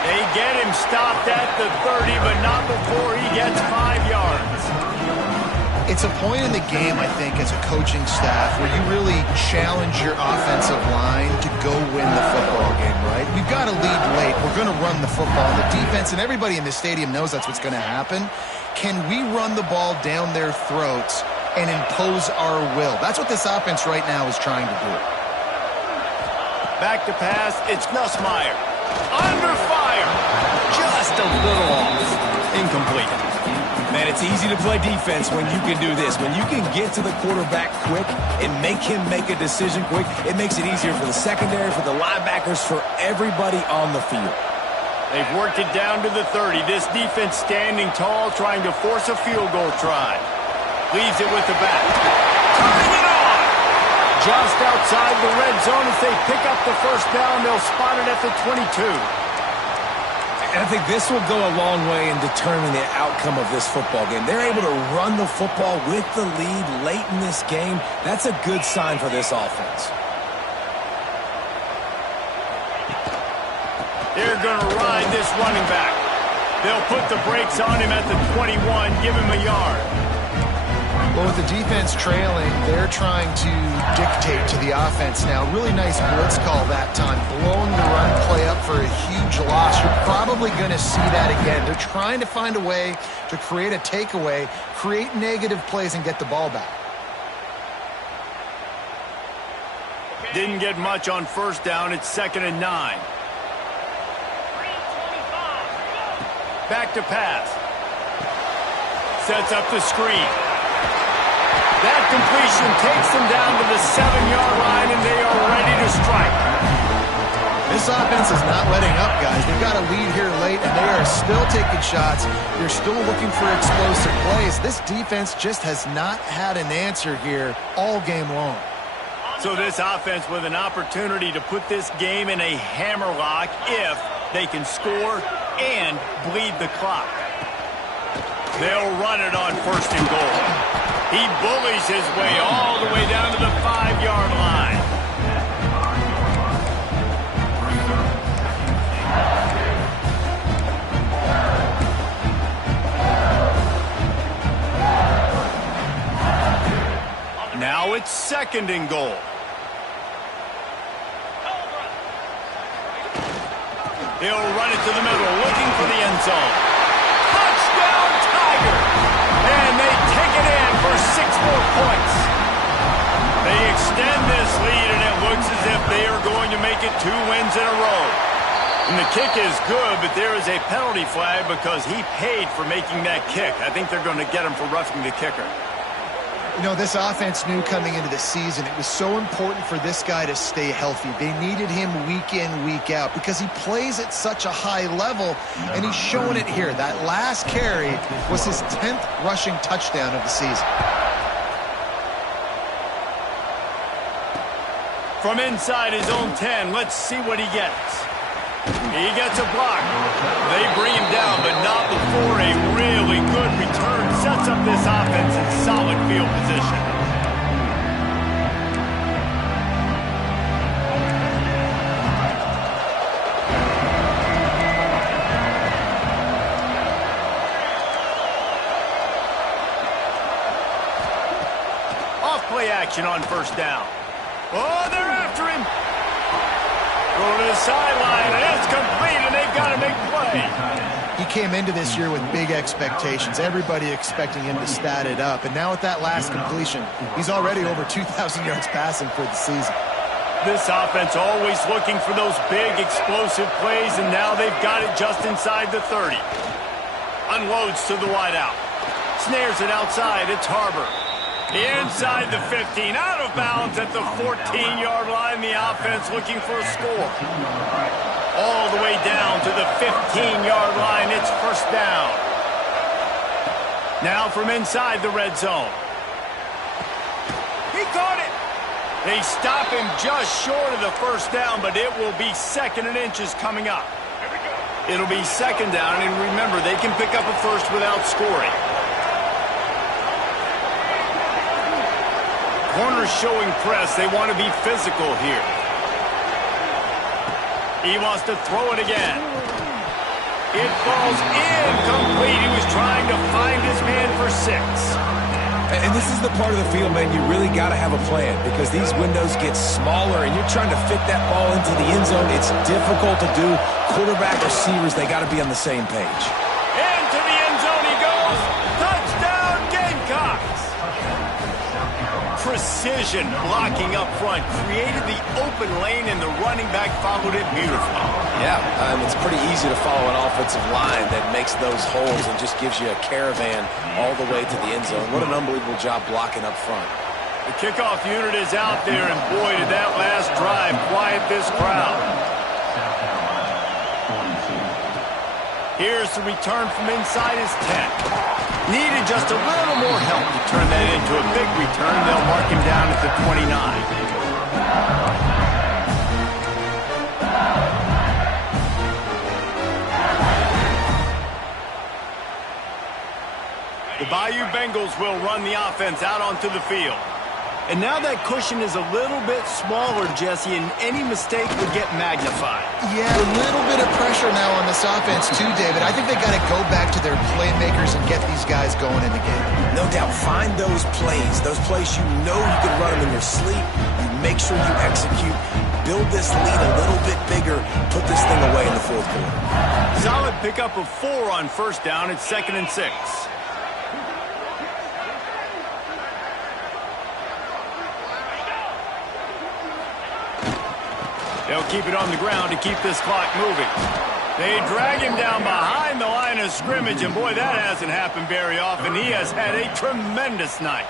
They get him stopped at the 30, but not before he gets 5 yards. It's a point in the game, I think, as a coaching staff where you really challenge your offensive line to go win the football game, right? We've got to lead late. We're going to run the football. And the defense and everybody in the stadium knows that's what's going to happen. Can we run the ball down their throats and impose our will? That's what this offense right now is trying to do. Back to pass, it's Nussmeier. Under fire. Just a little off. Incomplete. Man, it's easy to play defense when you can do this. When you can get to the quarterback quick and make him make a decision quick, it makes it easier for the secondary, for the linebackers, for everybody on the field. They've worked it down to the 30. This defense standing tall, trying to force a field goal try. Leaves it with the back. Turning it on! Just outside the red zone as they pick up the first down. They'll spot it at the 22. And I think this will go a long way in determining the outcome of this football game. They're able to run the football with the lead late in this game. That's a good sign for this offense. They're going to ride this running back. They'll put the brakes on him at the 21, give him a yard. Well, with the defense trailing, they're trying to dictate to the offense now. Really nice blitz call that time, blowing the run play up for a huge loss. You're probably going to see that again. They're trying to find a way to create a takeaway, create negative plays, and get the ball back. Didn't get much on first down. It's 2nd and 9. Back to pass. Sets up the screen. That completion takes them down to the 7-yard line, and they are ready to strike. This offense is not letting up, guys. They've got a lead here late, and they are still taking shots. They're still looking for explosive plays. This defense just has not had an answer here all game long. So this offense with an opportunity to put this game in a hammerlock if they can score and bleed the clock. They'll run it on 1st and goal. He bullies his way all the way down to the 5-yard line. Now it's 2nd and goal. He'll run it to the middle, looking for the end zone. Touchdown, Tiger! And they take it in for 6 more points. They extend this lead, and it looks as if they are going to make it 2 wins in a row. And the kick is good, but there is a penalty flag because he paid for making that kick. I think they're going to get him for roughing the kicker. You know, this offense knew coming into the season it was so important for this guy to stay healthy. They needed him week in, week out because he plays at such a high level, and he's showing it here. That last carry was his 10th rushing touchdown of the season. From inside his own 10, let's see what he gets. He gets a block. They bring him down, but not before a really good return sets up this offense in solid field position. Off play action on 1st down. Oh, they're after him. Go to the sideline, and it's complete, and they've got to make play. He came into this year with big expectations. Everybody expecting him to stat it up. And now with that last completion, he's already over 2,000 yards passing for the season. This offense always looking for those big, explosive plays, and now they've got it just inside the 30. Unloads to the wideout. Snares it outside. It's Harbor. Inside the 15, out of bounds at the 14-yard line. The offense looking for a score. All the way down to the 15-yard line. It's 1st down. Now from inside the red zone. He caught it. They stop him just short of the 1st down, but it will be 2nd and inches coming up. It'll be 2nd down, and remember, they can pick up a 1st without scoring. Corners showing press. They want to be physical here. He wants to throw it again. It falls incomplete. He was trying to find his man for 6. And this is the part of the field, man, you really got to have a plan because these windows get smaller and you're trying to fit that ball into the end zone. It's difficult to do. Quarterback, receivers, they got to be on the same page. Into the end zone he goes. Touchdown, Gamecocks. Precision blocking up front created the open lane, and the running back followed it beautifully. Yeah, it's pretty easy to follow an offensive line that makes those holes and just gives you a caravan all the way to the end zone. What an unbelievable job blocking up front. The kickoff unit is out there, and boy, did that last drive quiet this crowd. Here's the return from inside his 10. Needed just a little more help to turn that into a big return. They'll mark him down at the 29. The Bayou Bengals will run the offense out onto the field. And now that cushion is a little bit smaller, Jesse, and any mistake would get magnified. Yeah, a little bit of pressure now on this offense too, David. I think they got to go back to their playmakers and get these guys going in the game. No doubt, find those plays you know you can run them in your sleep. You make sure you execute. Build this lead a little bit bigger. Put this thing away in the fourth quarter. Solid pickup of 4 on first down. It's 2nd and 6. They'll keep it on the ground to keep this clock moving. They drag him down behind the line of scrimmage, and boy, that hasn't happened very often. He has had a tremendous night.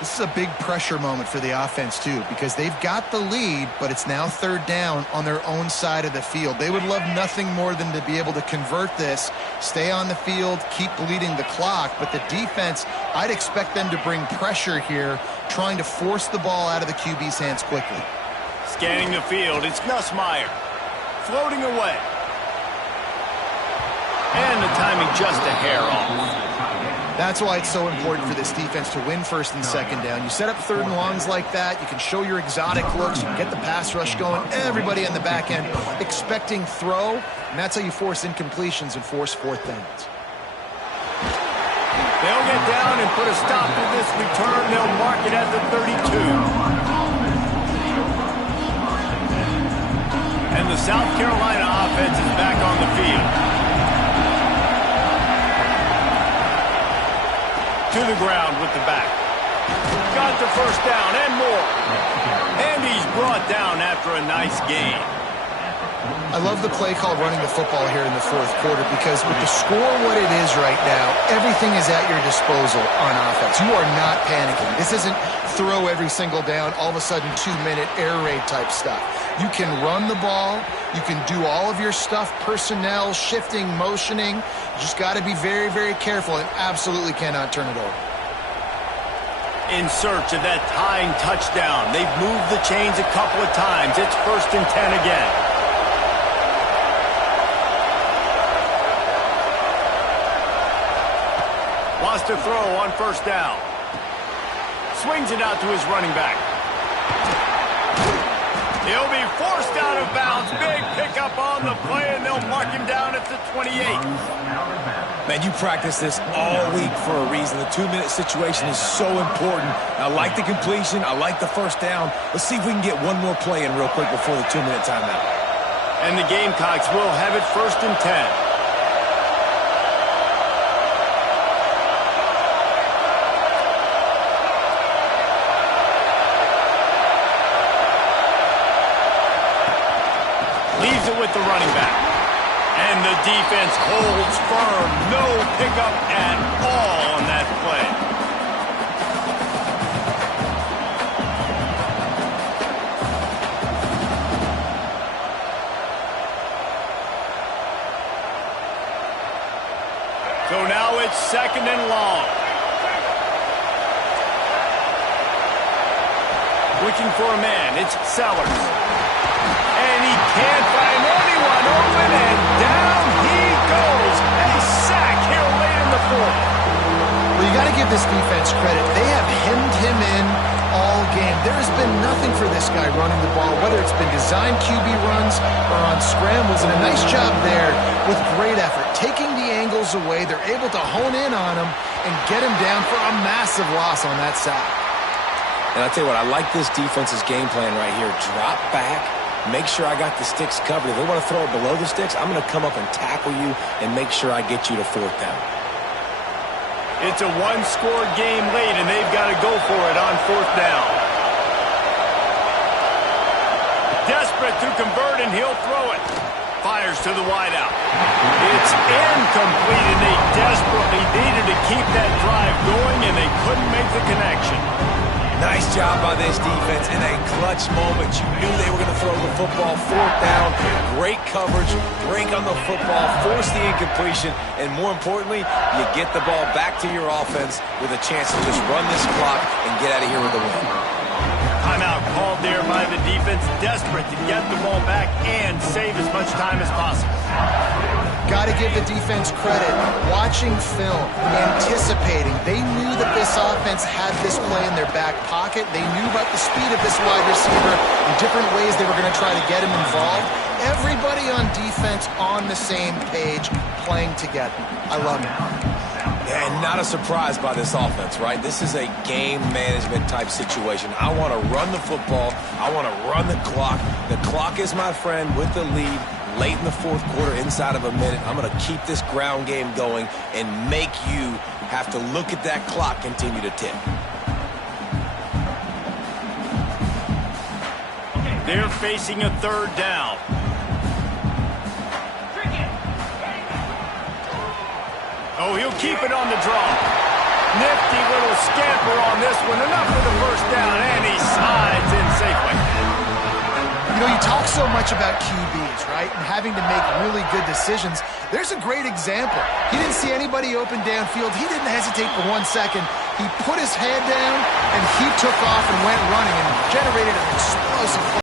This is a big pressure moment for the offense, too, because they've got the lead, but it's now 3rd down on their own side of the field. They would love nothing more than to be able to convert this, stay on the field, keep bleeding the clock, but the defense, I'd expect them to bring pressure here, trying to force the ball out of the QB's hands quickly. Scanning the field, it's Nussmeier. Floating away. And the timing just a hair off. That's why it's so important for this defense to win 1st and 2nd down. You set up 3rd and longs like that, you can show your exotic looks, you can get the pass rush going, everybody on the back end expecting throw, and that's how you force incompletions and force 4th downs. They'll get down and put a stop to this return. They'll mark it at the 32. And the South Carolina offense is back on the field. To the ground with the back. Got the first down and more. And he's brought down after a nice gain. I love the play call running the football here in the 4th quarter because with the score what it is right now, everything is at your disposal on offense. You are not panicking. This isn't throw every single down, all of a sudden 2-minute air raid type stuff. You can run the ball. You can do all of your stuff, personnel, shifting, motioning. You just got to be very, very careful and absolutely cannot turn it over. In search of that tying touchdown. They've moved the chains a couple of times. It's 1st and 10 again. Lost a throw on 1st down. Swings it out to his running back. He'll be forced out of bounds. Big pickup on the play, and they'll mark him down at the 28. Man, you practice this all week for a reason. The 2-minute situation is so important. I like the completion. I like the first down. Let's see if we can get one more play in real quick before the 2-minute timeout. And the Gamecocks will have it 1st and 10. Leaves it with the running back. And the defense holds firm. No pickup at all on that play. So now it's 2nd and long. Looking for a man. It's Sellers. And he can't find anyone open, and down he goes. A sack here late in the 4th. Well, you got to give this defense credit. They have hemmed him in all game. There has been nothing for this guy running the ball, whether it's been designed QB runs or on scrambles, and a nice job there with great effort. Taking the angles away, they're able to hone in on him and get him down for a massive loss on that sack. And I'll tell you what, I like this defense's game plan right here. Drop back. Make sure I got the sticks covered. If they want to throw it below the sticks, I'm going to come up and tackle you and make sure I get you to 4th down. It's a one-score game late, and they've got to go for it on 4th down. Desperate to convert, and he'll throw it. Fires to the wideout. It's incomplete, and they desperately needed to keep that drive going, and they couldn't make the connection. Nice job by this defense in a clutch moment. You knew they were going to throw the football. 4th down, great coverage, break on the football, force the incompletion, and more importantly, you get the ball back to your offense with a chance to just run this clock and get out of here with a win. Timeout called there by the defense, desperate to get the ball back and save as much time as possible. Got to give the defense credit. Watching film, anticipating. They knew that this offense had this play in their back pocket. They knew about the speed of this wide receiver and different ways they were going to try to get him involved. Everybody on defense on the same page, playing together. I love it. And not a surprise by this offense, right? This is a game management type situation. I want to run the football. I want to run the clock. The clock is my friend with the lead. Late in the fourth quarter, inside of a minute, I'm going to keep this ground game going and make you have to look at that clock continue to tick. They're facing a third down. Oh, he'll keep it on the draw. Nifty little scamper on this one. Enough for the first down, and he slides in safely. You know, you talk so much about QBs, right, and having to make really good decisions. There's a great example. He didn't see anybody open downfield. He didn't hesitate for 1 second. He put his head down, and he took off and went running and generated an explosive play.